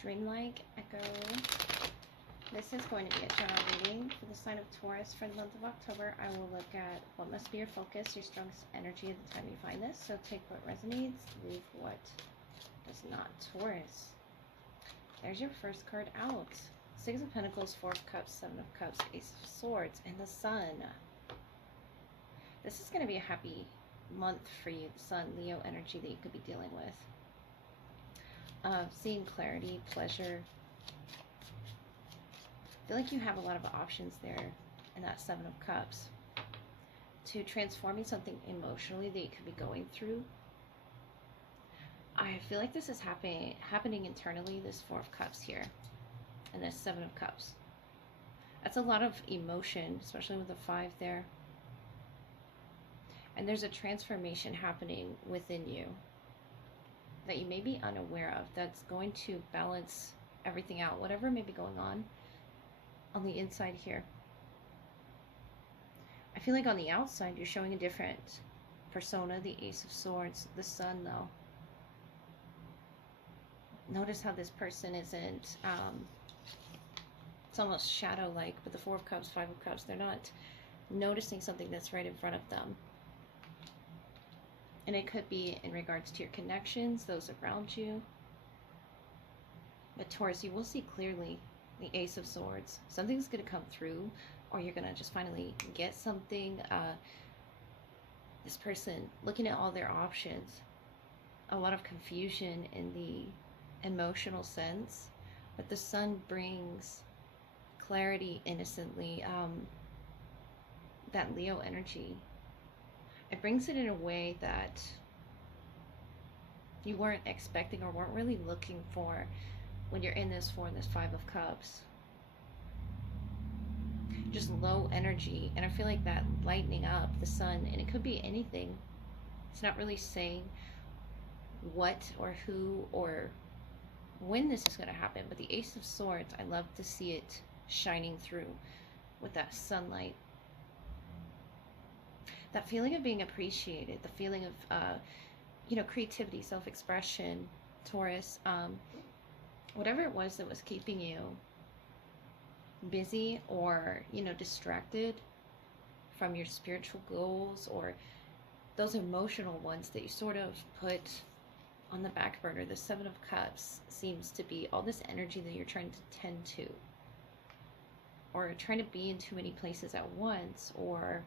Dreamlike Echo. This is going to be a general reading for the sign of Taurus for the month of October. I will look at what must be your focus, your strongest energy at the time you find this. So take what resonates, leave what does not. Taurus. There's your first card out. Six of Pentacles, Four of Cups, Seven of Cups, Ace of Swords, and the Sun. This is going to be a happy month for you, the Sun, Leo energy that you could be dealing with. Seeing clarity, pleasure. I feel like you have a lot of options there in that Seven of Cups. To transforming something emotionally that you could be going through. I feel like this is happening internally, this Four of Cups here, and this Seven of Cups. That's a lot of emotion, especially with the 5 there. And there's a transformation happening within you that you may be unaware of that's going to balance everything out, whatever may be going on the inside here. I feel like on the outside you're showing a different persona, the Ace of Swords, the Sun though. Notice how this person isn't, it's almost shadow-like, but the Four of Cups, Five of Cups, they're not noticing something that's right in front of them. And it could be in regards to your connections, those around you. But Taurus, you will see clearly the Ace of Swords. Something's going to come through, or you're going to just finally get something. This person, looking at all their options, a lot of confusion in the emotional sense. But the Sun brings clarity innocently. That Leo energy. It brings it in a way that you weren't expecting or weren't really looking for when you're in this Four and this Five of Cups. Just low energy. And I feel like that lightening up the Sun, and it could be anything. It's not really saying what or who or when this is going to happen. But the Ace of Swords, I love to see it shining through with that sunlight. That feeling of being appreciated, the feeling of, creativity, self-expression, Taurus, whatever it was that was keeping you busy or, distracted from your spiritual goals or those emotional ones that you sort of put on the back burner. The Seven of Cups seems to be all this energy that you're trying to tend to, or trying to be in too many places at once, or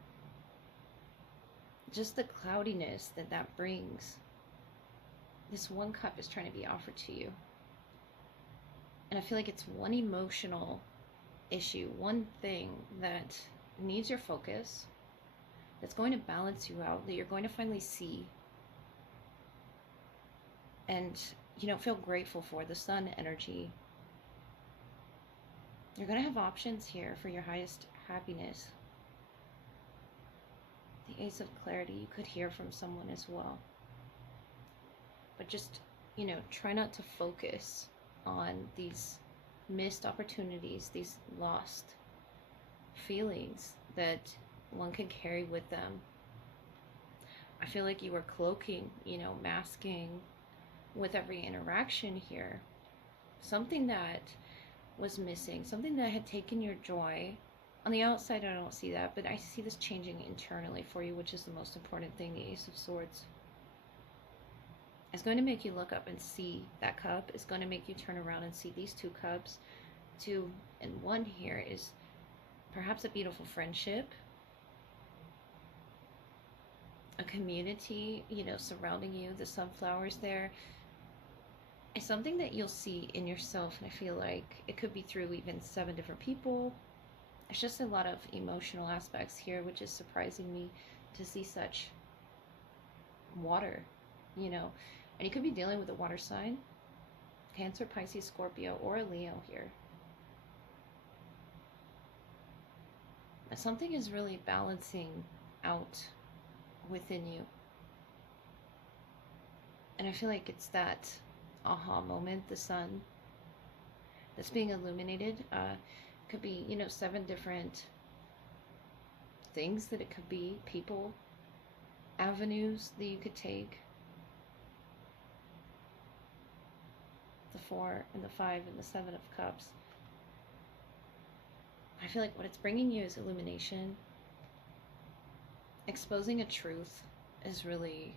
just the cloudiness that brings. This one cup is trying to be offered to you. And I feel like it's one emotional issue, one thing that needs your focus, that's going to balance you out, that you're going to finally see and, feel grateful for, the Sun energy. You're going to have options here for your highest happiness. The Ace of Clarity, you could hear from someone as well. But just, try not to focus on these missed opportunities, these lost feelings that one can carry with them. I feel like you were cloaking, masking with every interaction here. Something that was missing, something that had taken your joy. On the outside, I don't see that, but I see this changing internally for you, which is the most important thing. The Ace of Swords is going to make you look up and see that cup. It's going to make you turn around and see these two cups. 2 and 1 here is perhaps a beautiful friendship, a community, surrounding you. The sunflowers there is something that you'll see in yourself, and I feel like it could be through even 7 different people. It's just a lot of emotional aspects here, which is surprising me to see such water, and you could be dealing with a water sign, Cancer, Pisces, Scorpio, or a Leo here. Something is really balancing out within you. And I feel like it's that aha moment, the Sun that's being illuminated. Could be, 7 different things that it could be, people, avenues that you could take. the 4 and the 5 and the 7 of Cups. I feel like what it's bringing you is illumination. Exposing a truth is really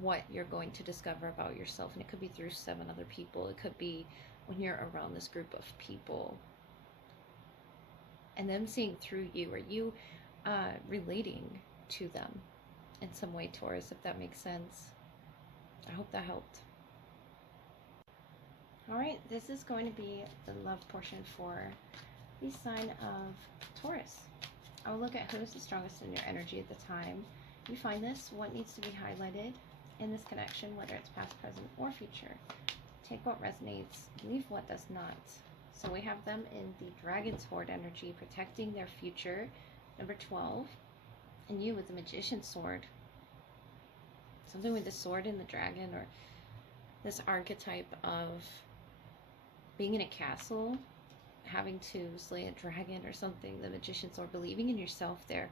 what you're going to discover about yourself. And it could be through 7 other people. It could be when you're around this group of people. And them seeing through you, or you relating to them in some way, Taurus, if that makes sense. I hope that helped. Alright, this is going to be the love portion for the sign of Taurus. I will look at who is the strongest in your energy at the time you find this, what needs to be highlighted in this connection, whether it's past, present, or future. Take what resonates, leave what does not. So we have them in the Dragon's Sword energy, protecting their future, number 12. And you with the Magician's Sword. Something with the sword and the dragon, or this archetype of being in a castle, having to slay a dragon or something. The Magician's Sword, believing in yourself there.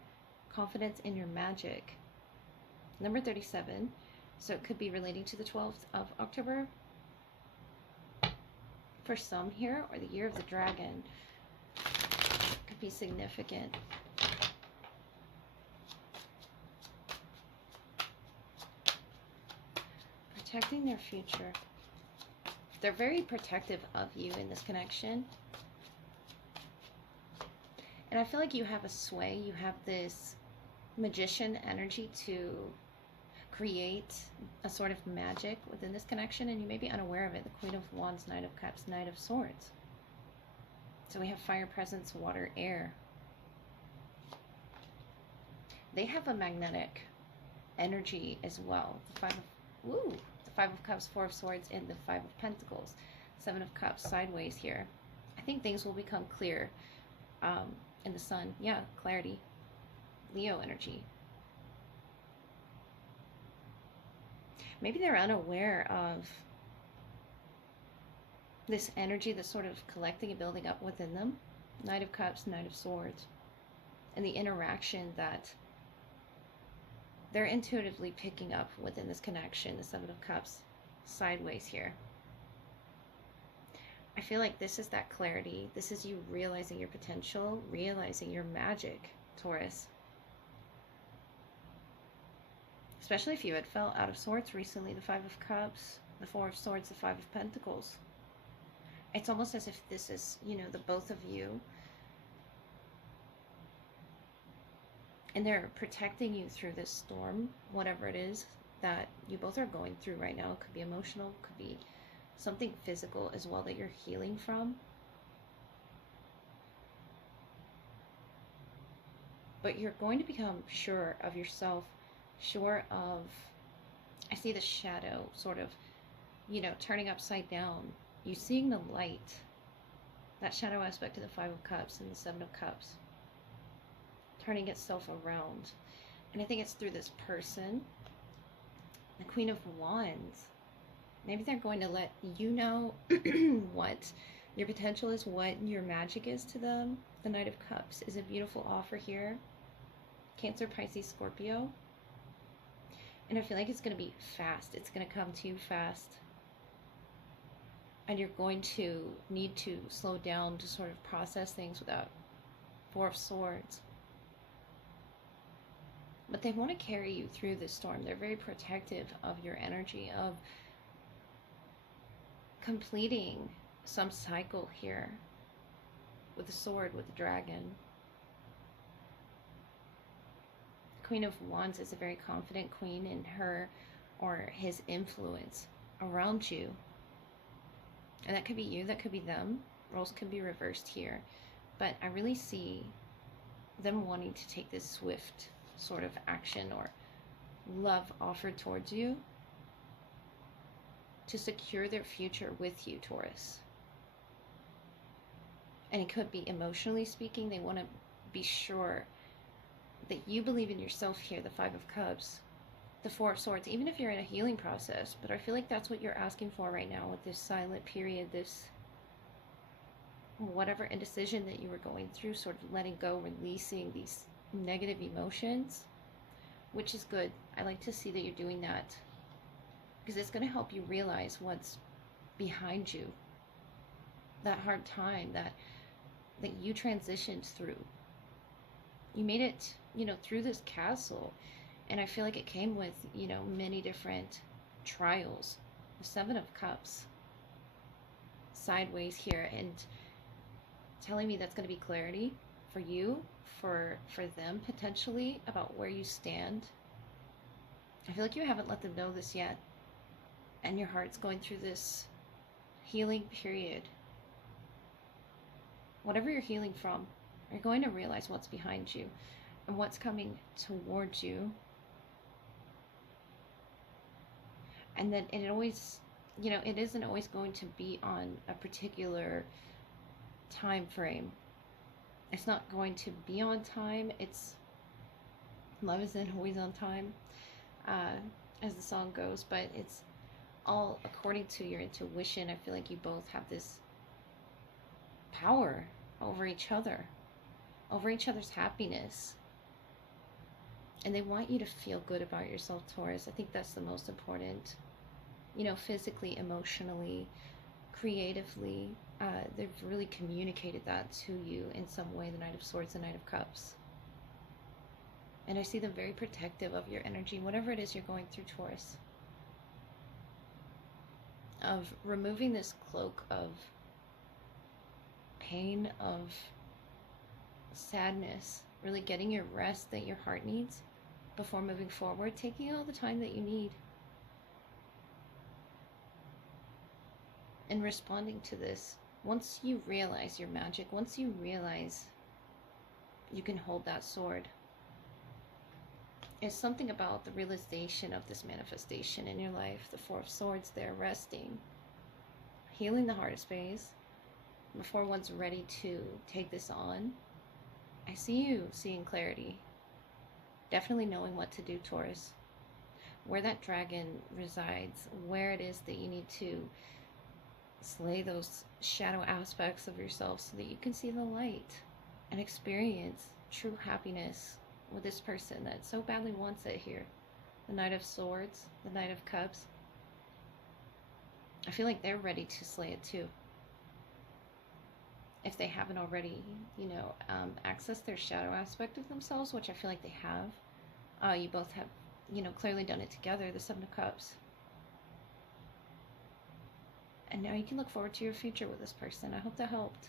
Confidence in your magic. Number 37. So it could be relating to the 12th of October for some here, or the year of the dragon. Could be significant. Protecting their future. They're very protective of you in this connection. And I feel like you have a sway. You have this magician energy to create a sort of magic within this connection, and you may be unaware of it. The Queen of Wands, Knight of Cups, Knight of Swords. So we have fire, presence, water, air. They have a magnetic energy as well. The Five of Cups, 4 of Swords, and the 5 of Pentacles. 7 of Cups sideways here. I think things will become clear in the Sun. Yeah, clarity. Leo energy. Maybe they're unaware of this energy that's sort of collecting and building up within them. Knight of Cups, Knight of Swords. And the interaction that they're intuitively picking up within this connection. The 7 of Cups sideways here. I feel like this is that clarity. This is you realizing your potential, realizing your magic, Taurus. Especially if you had felt out of sorts recently. The 5 of Cups, the 4 of Swords, the 5 of Pentacles. It's almost as if this is, you know, the both of you. And they're protecting you through this storm, whatever it is that you both are going through right now. It could be emotional, it could be something physical as well that you're healing from. But you're going to become sure of yourself, sure of, I see the shadow sort of, you know, turning upside down. You seeing the light, that shadow aspect of the 5 of Cups and the 7 of Cups. Turning itself around. And I think it's through this person. The Queen of Wands. Maybe they're going to let you know what your potential is, what your magic is to them. The Knight of Cups is a beautiful offer here. Cancer, Pisces, Scorpio. And I feel like it's going to be fast. It's going to come to you fast. And you're going to need to slow down to sort of process things without 4 of Swords. But they want to carry you through this storm. They're very protective of your energy, of completing some cycle here with the sword, with the dragon. Queen of Wands is a very confident queen in her or his influence around you. And that could be you, that could be them. Roles could be reversed here. But I really see them wanting to take this swift sort of action or love offered towards you to secure their future with you, Taurus. And it could be emotionally speaking. They want to be sure that you believe in yourself here. The 5 of Cups, the 4 of Swords, even if you're in a healing process. But I feel like that's what you're asking for right now with this silent period, this whatever indecision that you were going through, sort of letting go, releasing these negative emotions, which is good. I like to see that you're doing that because it's going to help you realize what's behind you, that hard time that you transitioned through. You made it, through this castle, and I feel like it came with, many different trials. The Seven of Cups sideways here, and telling me that's going to be clarity for you, for them potentially, about where you stand. I feel like you haven't let them know this yet, and your heart's going through this healing period. Whatever you're healing from, you're going to realize what's behind you and what's coming towards you. And then it always, it isn't always going to be on a particular time frame. It's not going to be on time. Love isn't always on time, as the song goes, but it's all according to your intuition. I feel like you both have this power over each other, over each other's happiness. And they want you to feel good about yourself, Taurus. I think that's the most important. Physically, emotionally, creatively. They've really communicated that to you in some way, the Knight of Swords, the Knight of Cups. And I see them very protective of your energy, whatever it is you're going through, Taurus. Of removing this cloak of pain, of sadness, really getting your rest that your heart needs before moving forward, taking all the time that you need. And responding to this, once you realize your magic, once you realize you can hold that sword, it's something about the realization of this manifestation in your life, the Four of Swords there, resting, healing the heart space before one's ready to take this on. I see you seeing clarity, definitely knowing what to do, Taurus, where that dragon resides, where it is that you need to slay those shadow aspects of yourself so that you can see the light and experience true happiness with this person that so badly wants it here. The Knight of Swords, the Knight of Cups. I feel like they're ready to slay it too. If they haven't already, accessed their shadow aspect of themselves, which I feel like they have. You both have, clearly done it together, the Seven of Cups. And now you can look forward to your future with this person. I hope that helped.